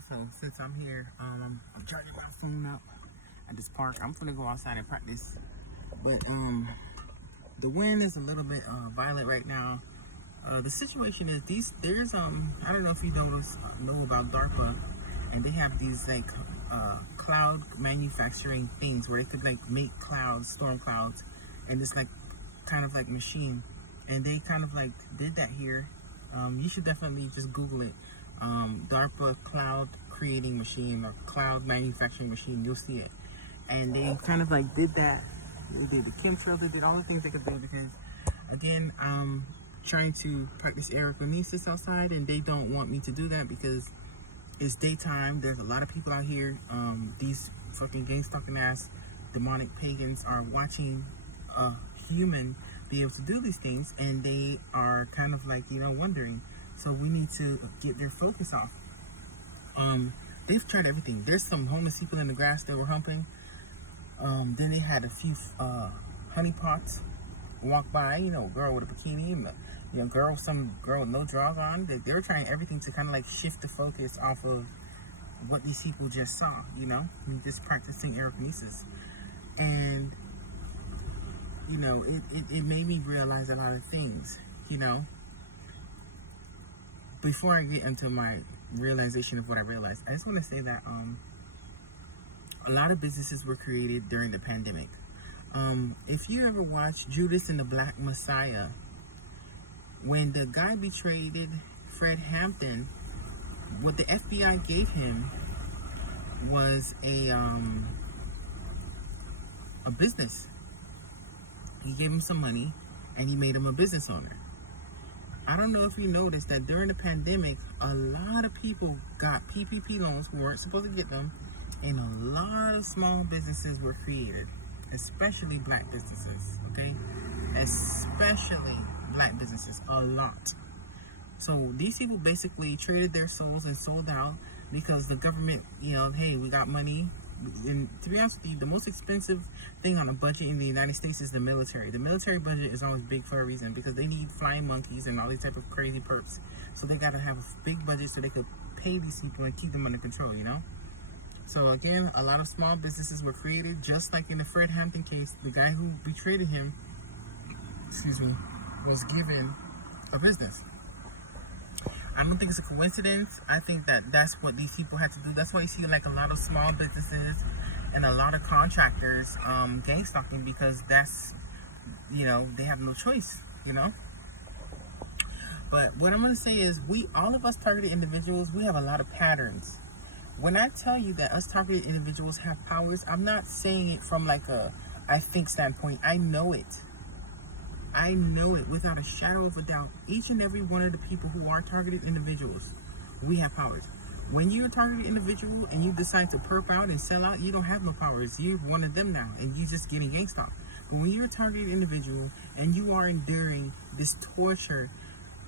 Also, since I'm here, I'm charging my phone up at this park. I'm gonna go outside and practice, but the wind is a little bit violent right now. The situation is there's I don't know if you know about DARPA, and they have these like cloud manufacturing things where they could like make clouds, storm clouds, and it's like kind of like machine, and they kind of like did that here. You should definitely just Google it. DARPA cloud creating machine or cloud manufacturing machine. You'll see it, and they kind of like did that. They did the chemtrails. They did all the things they could do because, again, trying to practice aerokinesis outside, and they don't want me to do that because it's daytime. There's a lot of people out here. These fucking gang-stalking ass demonic pagans are watching a human be able to do these things, and they are kind of like, wondering. So we need to get their focus off. They've tried everything. There's some homeless people in the grass that were humping. Then they had a few honeypots walk by, a girl with a bikini and some girl with no drawers on. They were trying everything to kind of like shift the focus off of what these people just saw, just practicing aerokinesis. And, it made me realize a lot of things, Before I get into my realization of what I realized, I just want to say that a lot of businesses were created during the pandemic. If you ever watch Judas and the Black Messiah, when the guy betrayed Fred Hampton, what the FBI gave him was a business. He gave him some money, and he made him a business owner. I don't know if you noticed that during the pandemic, a lot of people got PPP loans who weren't supposed to get them, and a lot of small businesses were created, especially black businesses, okay? Especially black businesses, a lot. So these people basically traded their souls and sold out because the government, hey, we got money. And to be honest with you, the most expensive thing on a budget in the United States is the military. The military budget is always big for a reason because they need flying monkeys and all these type of crazy perks. So they got to have a big budget so they could pay these people and keep them under control, So again, a lot of small businesses were created, just like in the Fred Hampton case. The guy who betrayed him, was given a business. I don't think it's a coincidence. I think that that's what these people had to do. That's why you see like a lot of small businesses and a lot of contractors gang stalking, because that's, they have no choice, But what I'm going to say is all of us targeted individuals, we have a lot of patterns. When I tell you that us targeted individuals have powers, I'm not saying it from like a I think standpoint. I know it. I know it without a shadow of a doubt. Each and every one of the people who are targeted individuals, we have powers. When you're a targeted individual and you decide to perp out and sell out, you don't have no powers. You're one of them now, and you're just getting gang stalked. But when you're a targeted individual and you are enduring this torture,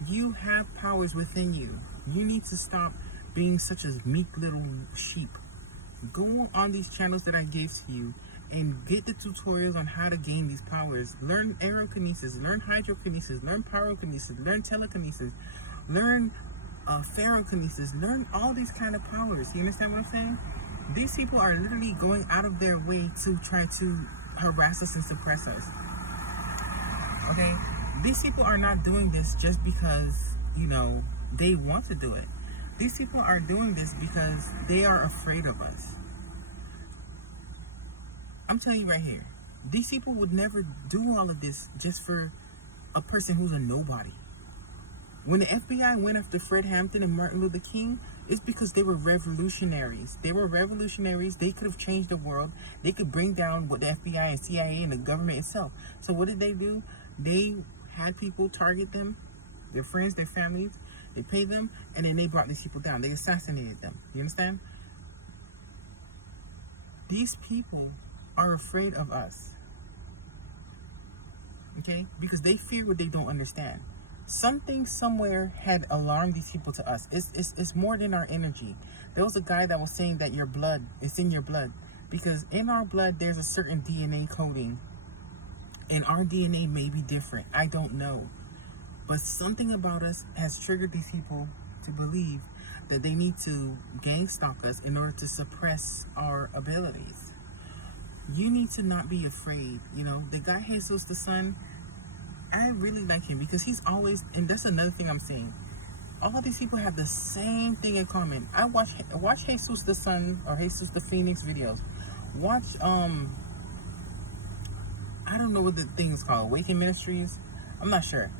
you have powers within you. You need to stop being such a meek little sheep. Go on these channels that I gave to you and get the tutorials on how to gain these powers. Learn aerokinesis, learn hydrokinesis, learn pyrokinesis, learn telekinesis, learn ferrokinesis, learn all these kind of powers. You understand what I'm saying? These people are literally going out of their way to try to harass us and suppress us. Okay? These people are not doing this just because, they want to do it. These people are doing this because they are afraid of us. I'm telling you right here, these people would never do all of this just for a person who's a nobody. When the FBI went after Fred Hampton and Martin Luther King, it's because they were revolutionaries. They were revolutionaries. They could have changed the world. They could bring down what the FBI and CIA and the government itself. So what did they do? They had people target them, their friends, their families. They paid them, and then they brought these people down. They assassinated them. You understand? These people are afraid of us. Okay? Because they fear what they don't understand. Something somewhere had alarmed these people to us. It's more than our energy. There was a guy that was saying that your blood, it's in your blood. Because in our blood, there's a certain DNA coding. And our DNA may be different. I don't know. But something about us has triggered these people to believe that they need to gang stalk us in order to suppress our abilities. You need to not be afraid. You know, the guy Jesus the Son, I really like him because he's always, and that's another thing I'm saying. All of these people have the same thing in common. I watch Jesus the Son or Jesus the Phoenix videos. Watch I don't know what the thing is called, Awaken Ministries. I'm not sure,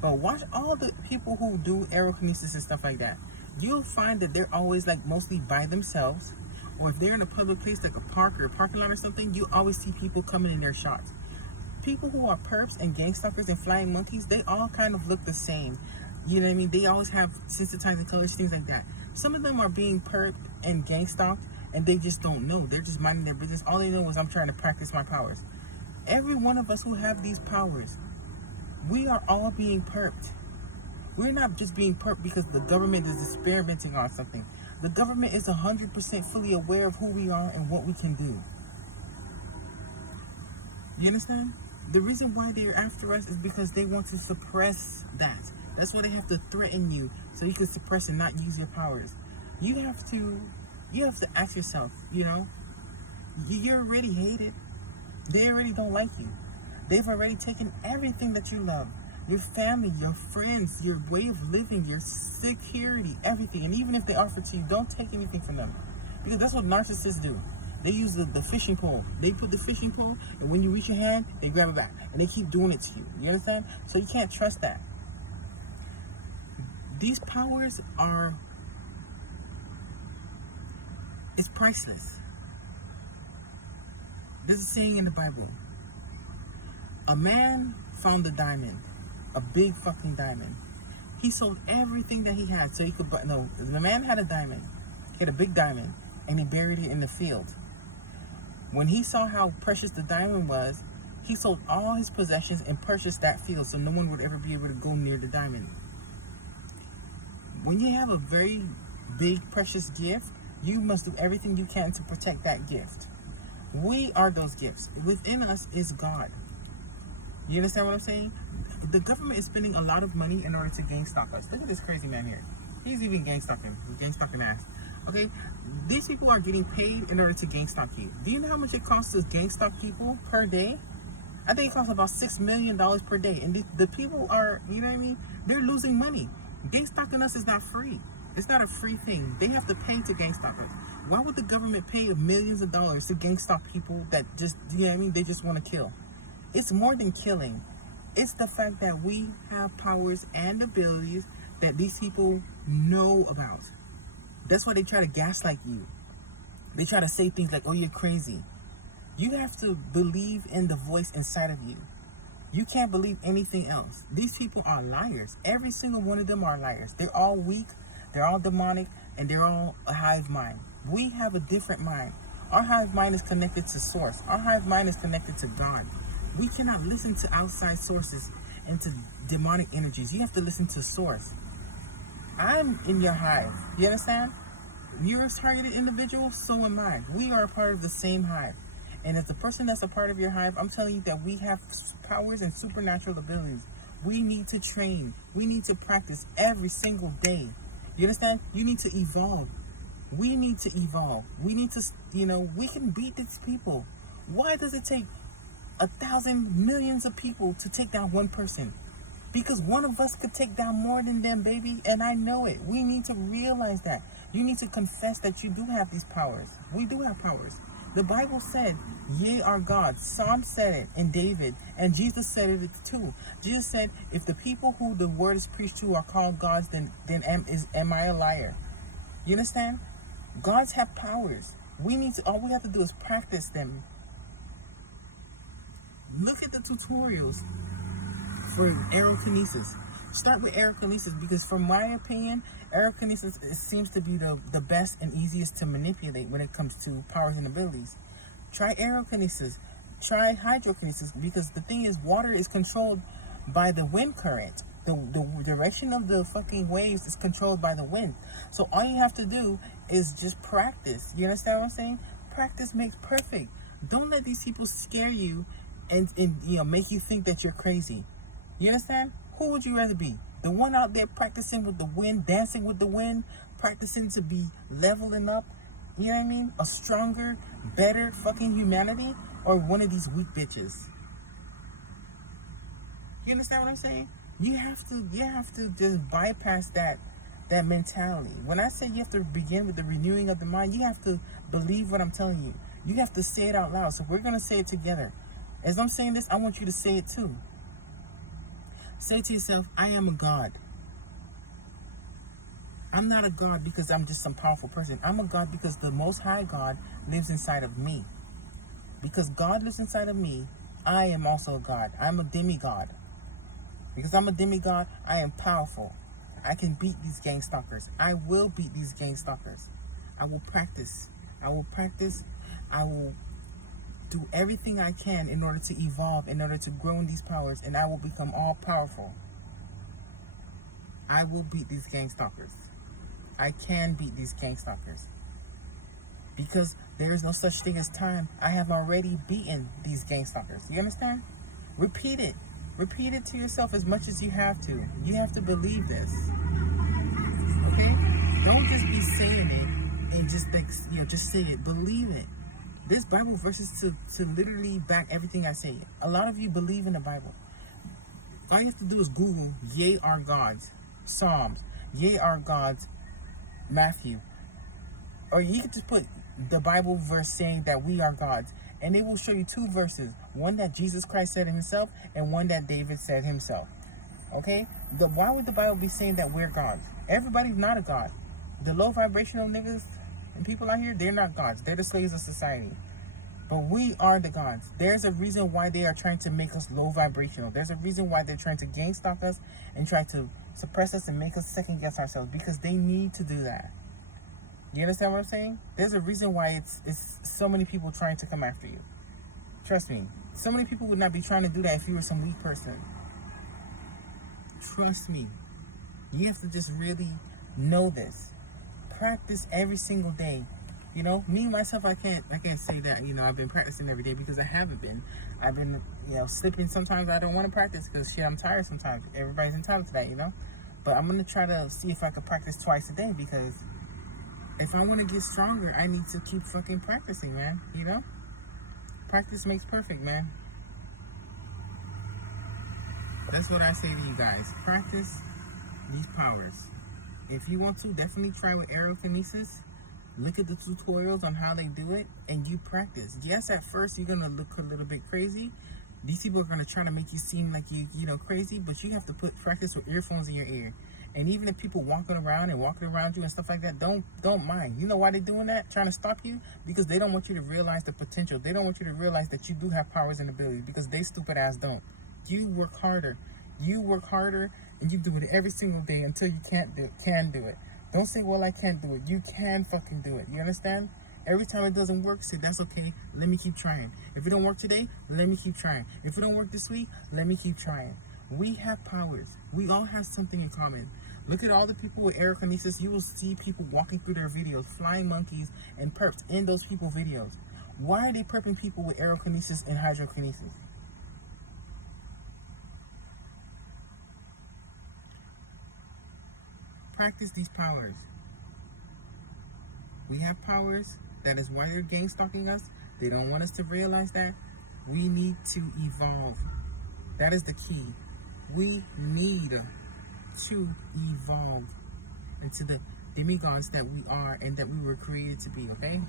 but watch all the people who do aerokinesis and stuff like that. You'll find that they're always like mostly by themselves, or if they're in a public place like a park or a parking lot or something, you always see people coming in their shots. People who are perps and gang stalkers and flying monkeys, they all kind of look the same. You know what I mean? They always have sensitizing colors, things like that. Some of them are being perped and gang stalked, and they just don't know. They're just minding their business. All they know is I'm trying to practice my powers. Every one of us who have these powers, we are all being perped. We're not just being perped because the government is experimenting on something. The government is 100% fully aware of who we are and what we can do. You understand? The reason why they're after us is because they want to suppress that. That's why they have to threaten you, so you can suppress and not use your powers. You have to ask yourself, you know, you're already hated. They already don't like you. They've already taken everything that you love. Your family, your friends, your way of living, your security, everything. And even if they offer to you, don't take anything from them. Because that's what narcissists do. They use the fishing pole. They put the fishing pole, and when you reach your hand, they grab it back. And they keep doing it to you. You understand? So you can't trust that. These powers are, it's priceless. There's a saying in the Bible. A man found a diamond, a big fucking diamond. He sold everything that he had so he could buy, no, the man had a diamond. He had a big diamond, and he buried it in the field. When he saw how precious the diamond was, he sold all his possessions and purchased that field so no one would ever be able to go near the diamond. When you have a very big, precious gift, you must do everything you can to protect that gift. We are those gifts. Within us is God. You understand what I'm saying? The government is spending a lot of money in order to gang stalk us. Look at this crazy man here. He's even gang stalking. He's gang stalking ass. Okay? These people are getting paid in order to gang stalk you. Do you know how much it costs to gang stalk people per day? I think it costs about $6 million per day. And the people are, you know what I mean? They're losing money. Gang stalking us is not free. It's not a free thing. They have to pay to gang stalk us. Why would the government pay millions of dollars to gang stalk people that just, you know what I mean, they just want to kill? It's more than killing. It's the fact that we have powers and abilities that these people know about. That's why they try to gaslight you. They try to say things like, oh, you're crazy. You have to believe in the voice inside of you. You can't believe anything else. These people are liars. Every single one of them are liars. They're all weak, they're all demonic, and they're all a hive mind. We have a different mind. Our hive mind is connected to source. Our hive mind is connected to God. We cannot listen to outside sources and to demonic energies. You have to listen to source. I'm in your hive. You understand? You're a targeted individual, so am I. We are a part of the same hive. And as the person that's a part of your hive, I'm telling you that we have powers and supernatural abilities. We need to train. We need to practice every single day. You understand? You need to evolve. We need to evolve. We need to, you know, we can beat these people. Why does it take 1,000 millions of people to take down one person? Because one of us could take down more than them, baby. And I know it. We need to realize that. You need to confess that you do have these powers. We do have powers. The Bible said, ye are God. Psalm said it, and David, and Jesus said it too. Jesus said, if the people who the word is preached to are called gods, then am I a liar? You understand? Gods have powers. All we have to do is practice them. Look at the tutorials for aerokinesis. Start with aerokinesis because, from my opinion, aerokinesis seems to be the best and easiest to manipulate when it comes to powers and abilities. Try aerokinesis. Try hydrokinesis, because the thing is, water is controlled by the wind current. The direction of the fucking waves is controlled by the wind. So all you have to do is just practice. You understand what I'm saying? Practice makes perfect. Don't let these people scare you and you know, make you think that you're crazy. You understand? Who would you rather be? The one out there practicing with the wind, dancing with the wind, practicing to be leveling up, you know what I mean? A stronger, better fucking humanity, or one of these weak bitches? You understand what I'm saying? You have to just bypass that mentality. When I say you have to begin with the renewing of the mind, you have to believe what I'm telling you. You have to say it out loud. So we're gonna say it together. As I'm saying this, I want you to say it too. Say to yourself, I am a God. I'm not a God because I'm just some powerful person. I'm a God because the Most High God lives inside of me. Because God lives inside of me, I am also a God. I'm a demigod. Because I'm a demigod, I am powerful. I can beat these gang stalkers. I will beat these gang stalkers. I will practice. I will practice. I will do everything I can in order to evolve, in order to grow in these powers, and I will become all powerful. I will beat these gang stalkers. I can beat these gang stalkers. Because there is no such thing as time. I have already beaten these gang stalkers. You understand? Repeat it. Repeat it to yourself as much as you have to. You have to believe this. Okay? Don't just be saying it and just think, just say it. Believe it. This Bible verse is to literally back everything I say. A lot of you believe in the Bible. All you have to do is Google, ye are gods, Psalms, ye are gods, Matthew. Or you could just put the Bible verse saying that we are gods, and it will show you two verses. One that Jesus Christ said himself, and one that David said himself. Okay? Why would the Bible be saying that we're gods? Everybody's not a god. The low vibrational niggas and people out here, they're not gods. They're the slaves of society. But we are the gods. There's a reason why they are trying to make us low vibrational. There's a reason why they're trying to gang stalk us and try to suppress us and make us second guess ourselves, because they need to do that. You understand what I'm saying? There's a reason why it's so many people trying to come after you. Trust me. So many people would not be trying to do that if you were some weak person. Trust me. You have to just really know this. Practice every single day. Me myself, I can't say that, I've been practicing every day, because I haven't been. I've been, slipping. Sometimes I don't want to practice because I'm tired sometimes. Everybody's entitled to that, But I'm going to try to see if I can practice twice a day, because if I want to get stronger, I need to keep fucking practicing, man. Practice makes perfect, man. That's what I say to you guys. Practice these powers. If you want to, definitely try with aerokinesis. Look at the tutorials on how they do it, and you practice. Yes, at first you're gonna look a little bit crazy. These people are gonna try to make you seem like you crazy, but you have to practice with earphones in your ear. And even if people walking around you and stuff like that, don't mind. You know why they're doing that? Trying to stop you? Because they don't want you to realize the potential. They don't want you to realize that you do have powers and abilities, because they stupid ass don't. You work harder. You work harder, and you do it every single day until you can do it. Don't say, well, I can't do it. You can fucking do it. You understand? Every time it doesn't work, say, that's okay. Let me keep trying. If it don't work today, let me keep trying. If it don't work this week, let me keep trying. We have powers. We all have something in common. Look at all the people with aerokinesis. You will see people walking through their videos, flying monkeys and perps in those people videos. Why are they perping people with aerokinesis and hydrokinesis? Practice these powers. We have powers. That is why they're gang stalking us. They don't want us to realize that. We need to evolve. That is the key. We need to evolve into the demigods that we are and that we were created to be, okay?